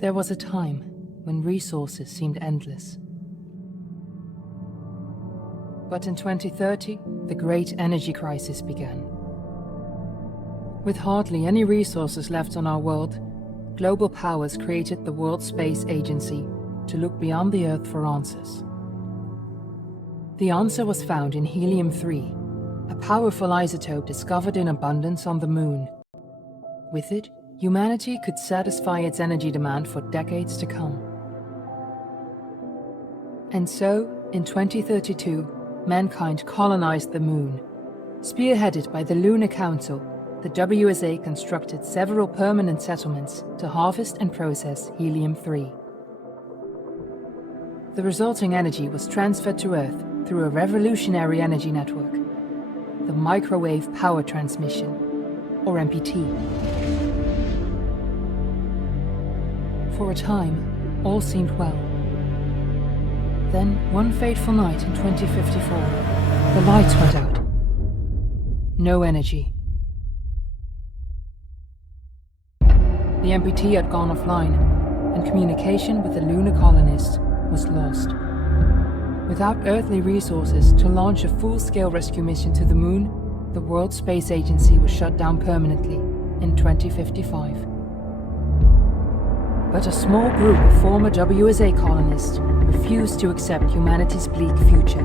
There was a time when resources seemed endless. But in 2030, the great energy crisis began. With hardly any resources left on our world, global powers created the World Space Agency to look beyond the Earth for answers. The answer was found in helium-3, a powerful isotope discovered in abundance on the Moon. With it, humanity could satisfy its energy demand for decades to come. And so, in 2032, mankind colonized the Moon. Spearheaded by the Lunar Council, the WSA constructed several permanent settlements to harvest and process helium-3. The resulting energy was transferred to Earth through a revolutionary energy network, the Microwave Power Transmission, or MPT. For a time, all seemed well. Then, one fateful night in 2054, the lights went out. No energy. The MPT had gone offline, and communication with the lunar colonists was lost. Without earthly resources to launch a full-scale rescue mission to the Moon, the World Space Agency was shut down permanently in 2055. But a small group of former WSA colonists refused to accept humanity's bleak future.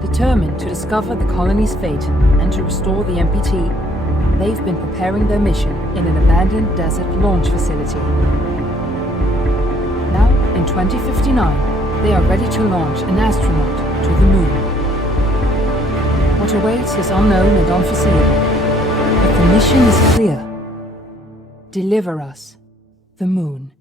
Determined to discover the colony's fate and to restore the MPT, they've been preparing their mission in an abandoned desert launch facility. Now, in 2059, they are ready to launch an astronaut to the Moon. What awaits is unknown and unforeseeable, but the mission is clear. Deliver us the Moon.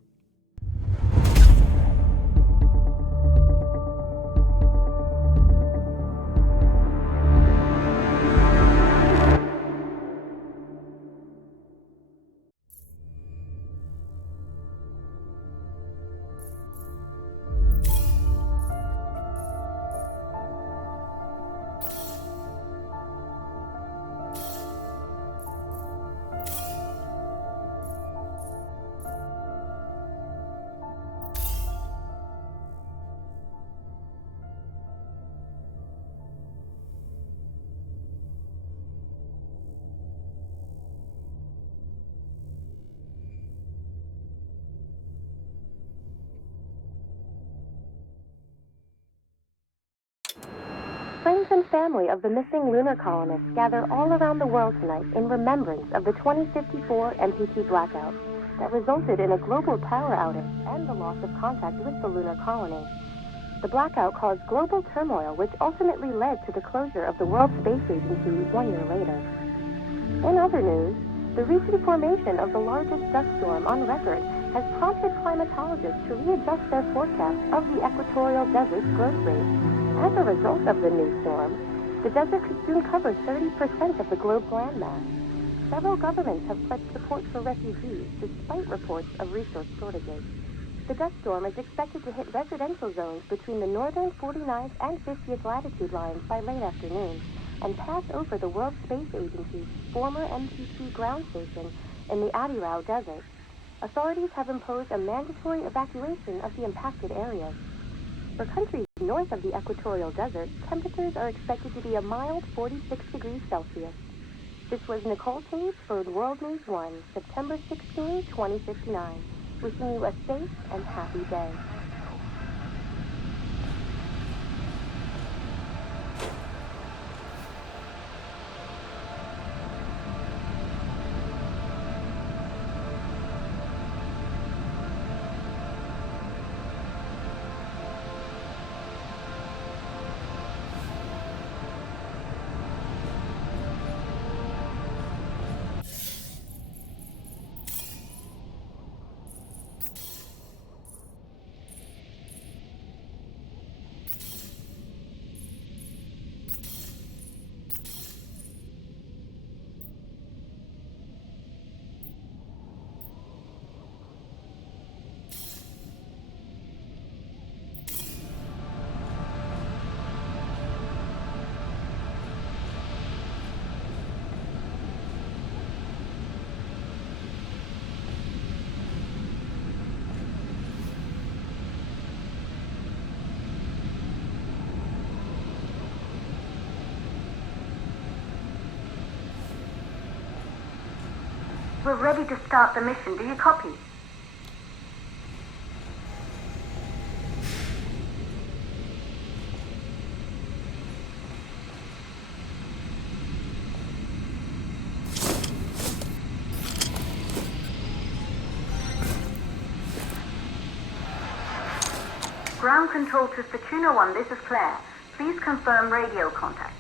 Friends and family of the missing lunar colonists gather all around the world tonight in remembrance of the 2054 MPT blackout that resulted in a global power outage and the loss of contact with the lunar colony. The blackout caused global turmoil, which ultimately led to the closure of the World Space Agency 1 year later. In other news, the recent formation of the largest dust storm on record has prompted climatologists to readjust their forecasts of the equatorial desert's growth rate. As a result of the new storm, the desert could soon cover 30% of the globe's landmass. Several governments have pledged support for refugees despite reports of resource shortages. The dust storm is expected to hit residential zones between the northern 49th and 50th latitude lines by late afternoon and pass over the World Space Agency's former MPT ground station in the Adirau Desert. Authorities have imposed a mandatory evacuation of the impacted areas. For countries north of the equatorial desert, temperatures are expected to be a mild 46 degrees Celsius. This was Nicole Taves for World News 1, September 16, 2059. Wishing you a safe and happy day. We're ready to start the mission. Do you copy? Ground control to Fortuna 1, this is Claire. Please confirm radio contact.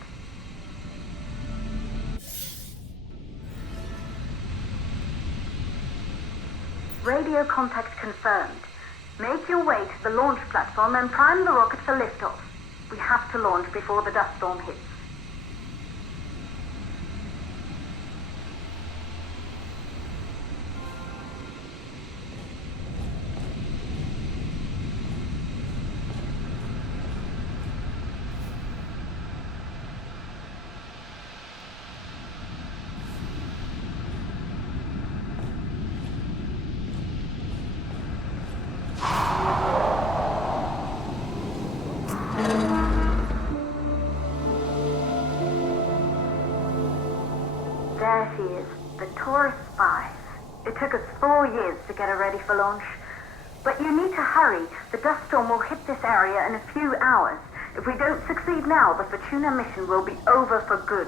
Radio contact confirmed. Make your way to the launch platform and prime the rocket for liftoff. We have to launch before the dust storm hits. There she is, the Taurus 5. It took us 4 years to get her ready for launch. But you need to hurry. The dust storm will hit this area in a few hours. If we don't succeed now, the Fortuna mission will be over for good.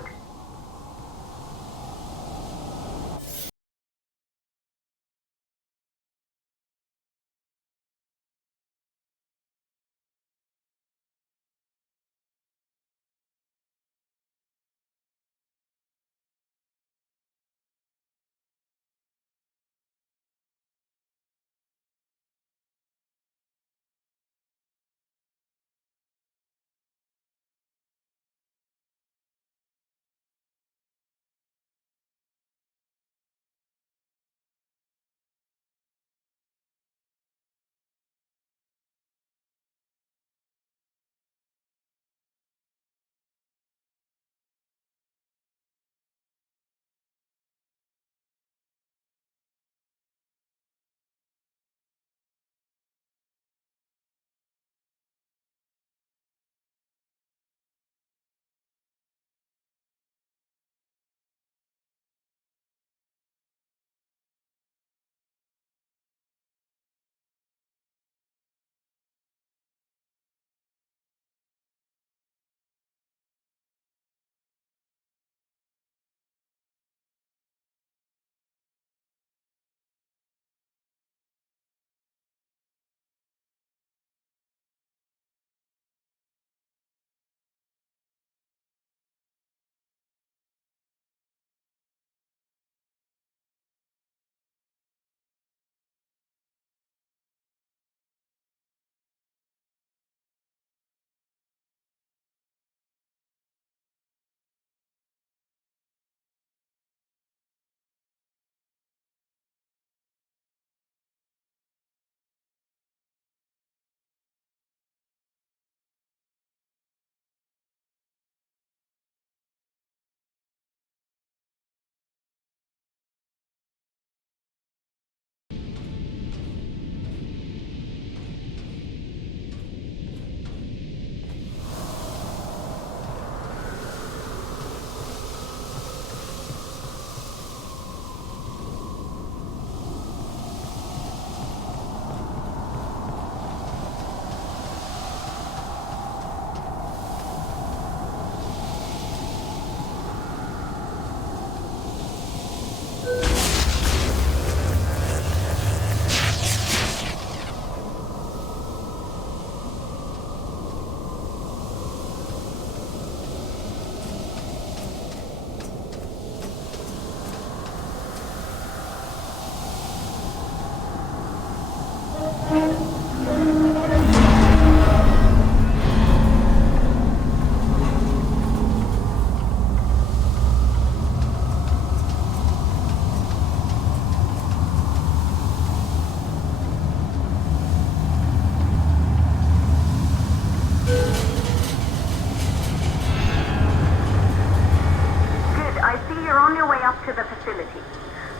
To the facility.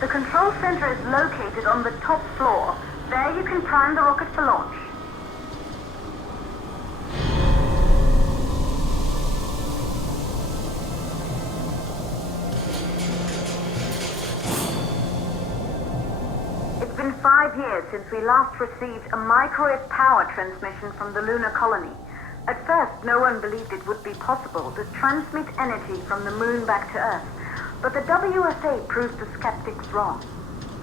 The control center is located on the top floor. There you can prime the rocket for launch. been 5 years since we last received a microwave power transmission from the lunar colony. At first, no one believed it would be possible to transmit energy from the moon back to Earth, but the WSA proved the skeptics wrong.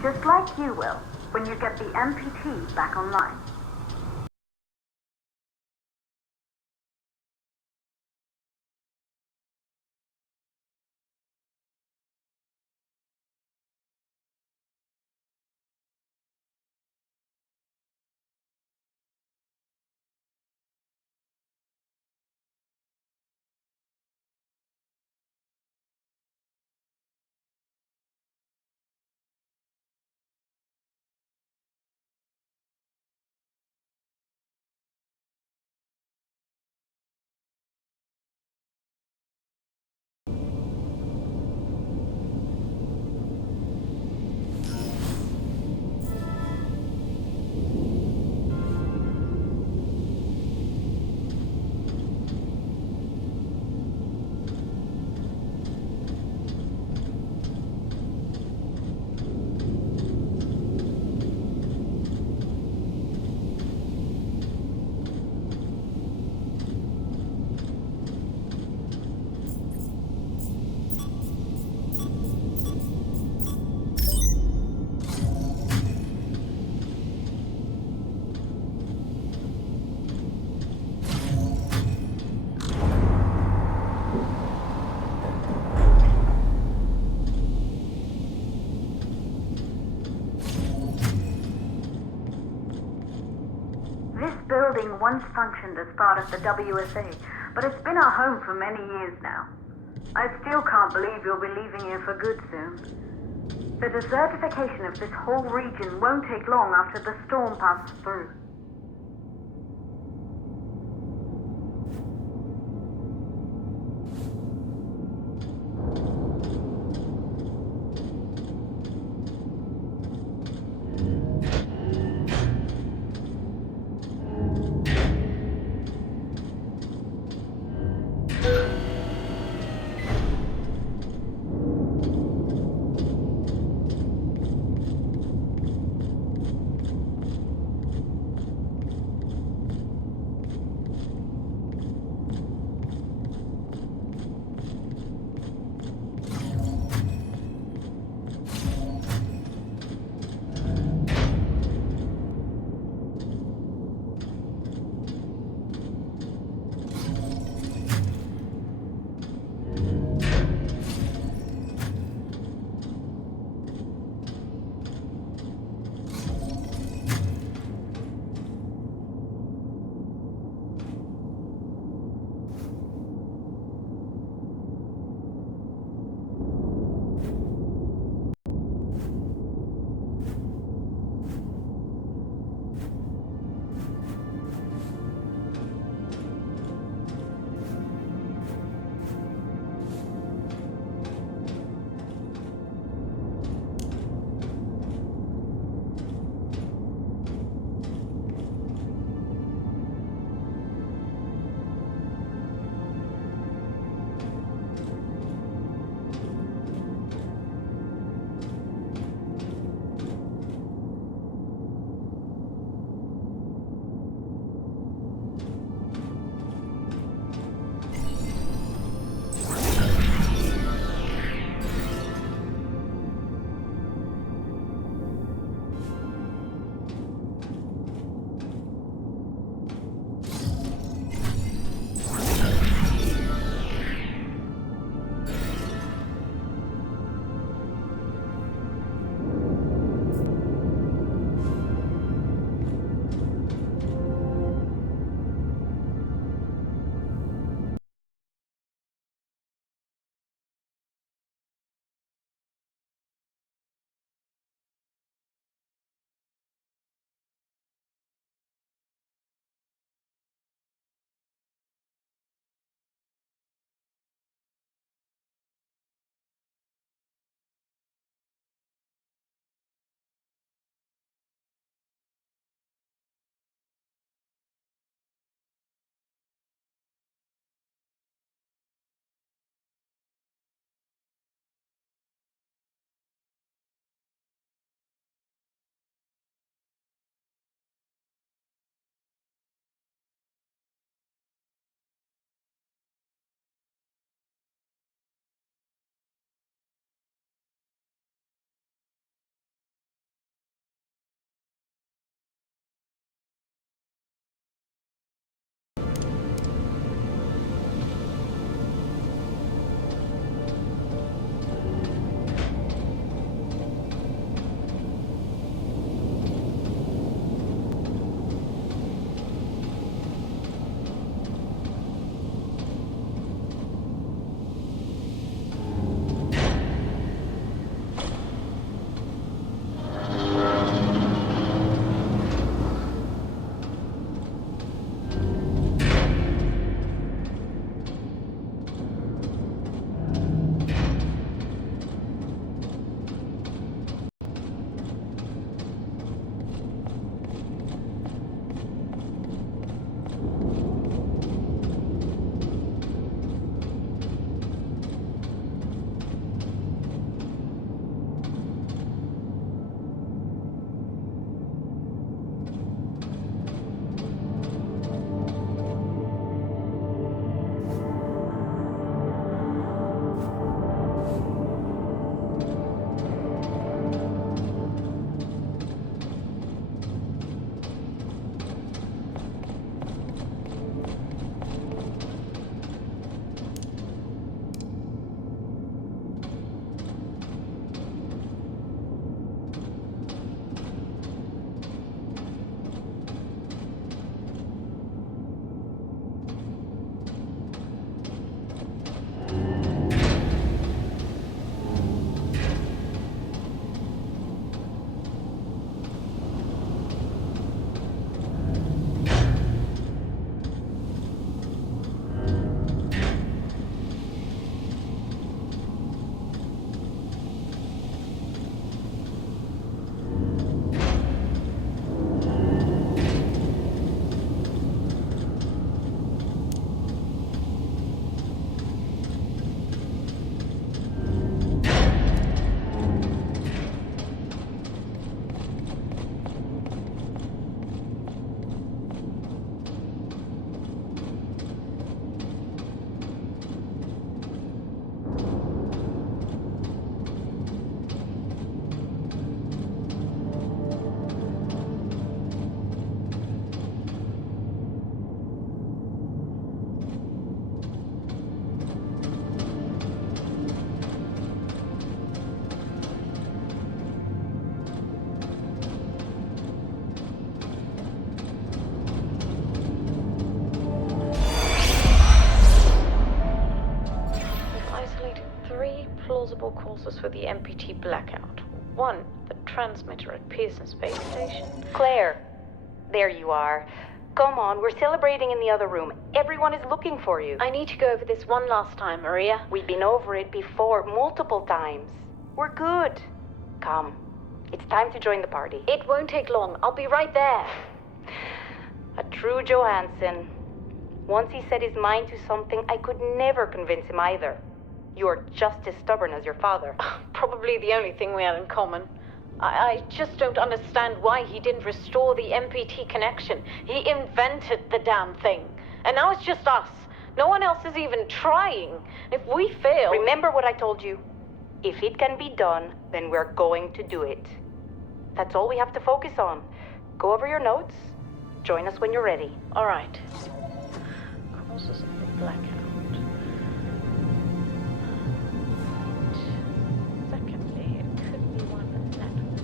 Just like you will, when you get the MPT back online. Building once functioned as part of the WSA, but it's been our home for many years now. I still can't believe you'll be leaving here for good soon. The desertification of this whole region won't take long after the storm passes through. multiple causes for the MPT blackout. One, the transmitter at Pearson Space Station. Claire, there you are. Come on, we're celebrating in the other room. Everyone is looking for you. I need to go over this one last time, Maria. We've been over it before, multiple times. We're good. Come, it's time to join the party. It won't take long. I'll be right there. A true Johansson. Once he set his mind to something, I could never convince him either. You're just as stubborn as your father. Probably the only thing we had in common. I just don't understand why he didn't restore the MPT connection. He invented the damn thing. And now it's just us. No one else is even trying. If we fail... Remember what I told you. If it can be done, then we're going to do it. That's all we have to focus on. Go over your notes. Join us when you're ready. All right. Causes of the blackout. Secondly, it could be one of the network.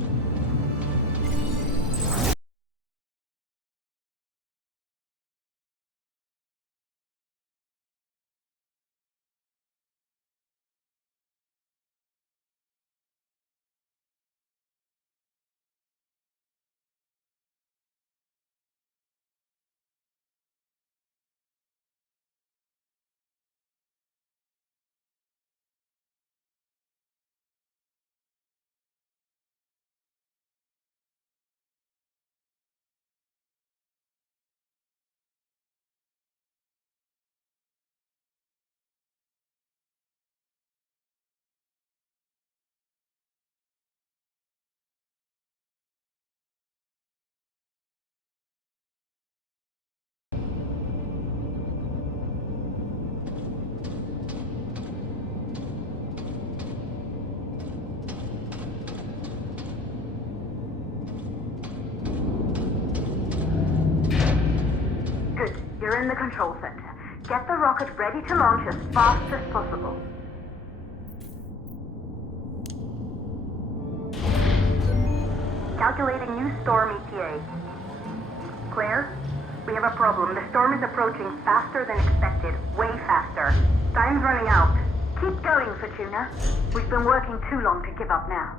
Good. You're in the control center. Get the rocket ready to launch as fast as possible. Calculating new storm ETA. Claire, we have a problem. The storm is approaching faster than expected. Way faster. Time's running out. Keep going, Fortuna. We've been working too long to give up now.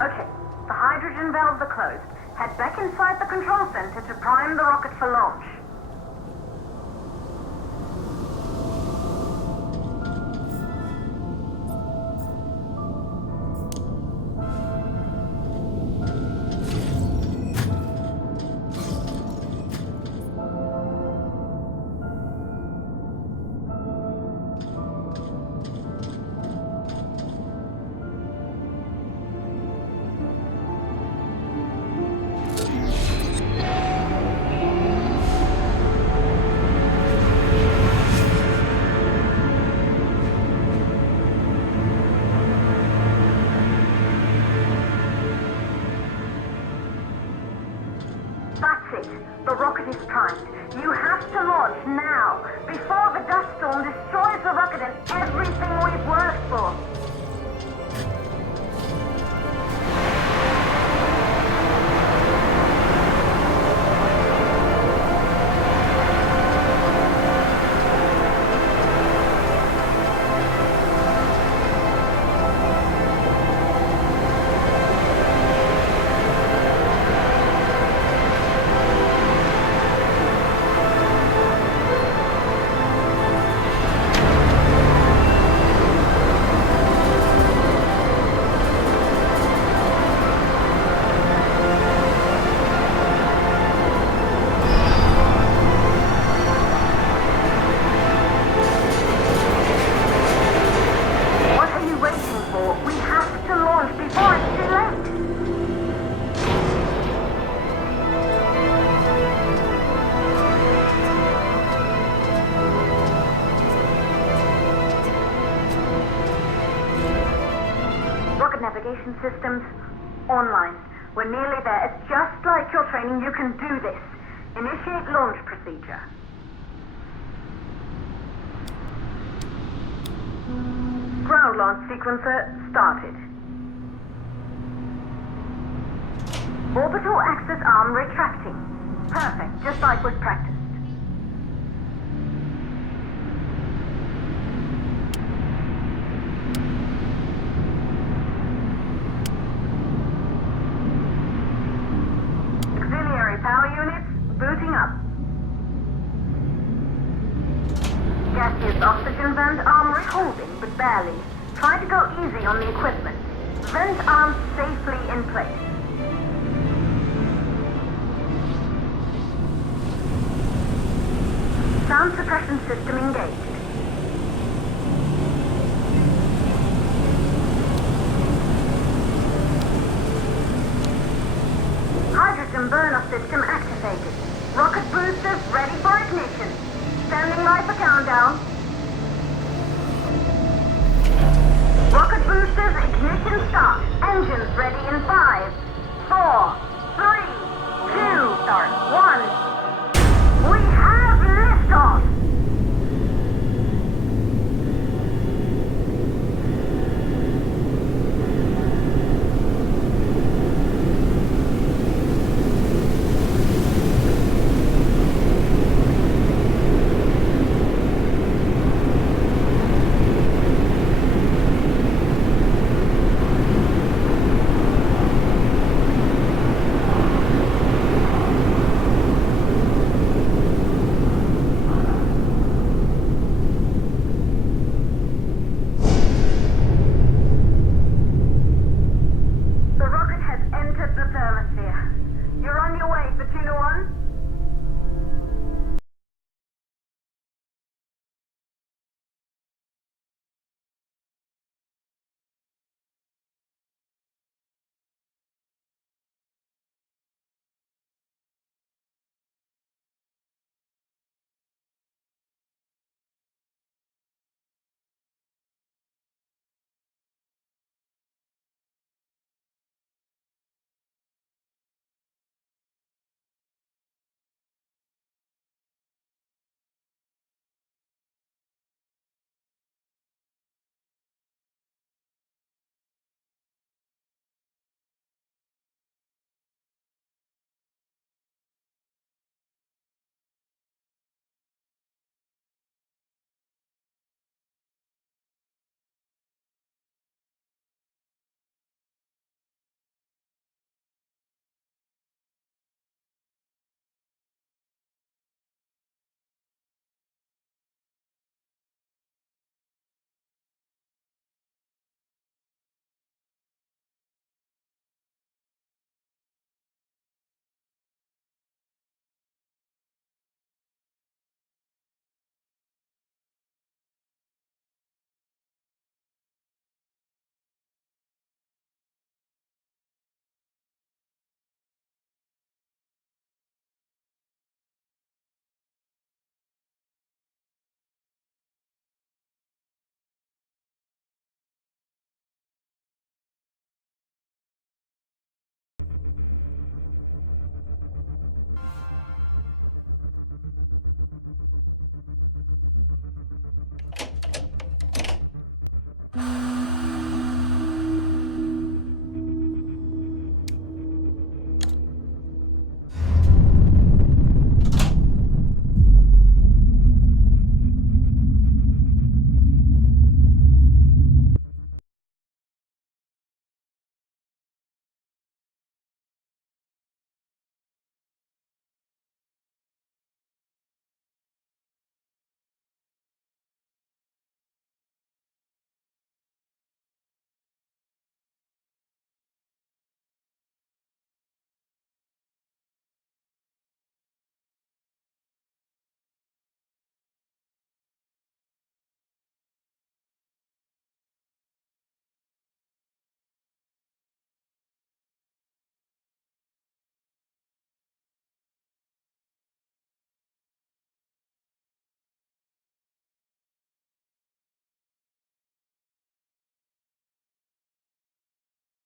Okay, the hydrogen valves are closed. Head back inside the control center to prime the rocket for launch. That's it. The rocket is primed. You have to launch now, before the dust storm destroys the rocket and everything we've worked for. Navigation systems online. We're nearly there. It's just like your training. You can do this. Initiate launch procedure. Ground launch sequencer started. Orbital access arm retracting. Perfect, just like was practiced. Power units booting up. Gaseous oxygen vent arm holding, but barely. Try to go easy on the equipment. Vent arm safely in place. Sound suppression system engaged. Hydrogen burn-off system activated. Rocket boosters ready for ignition. Standing by for countdown. Rocket boosters ignition start. Engines ready in 5, 4, 3, 2, start. 1.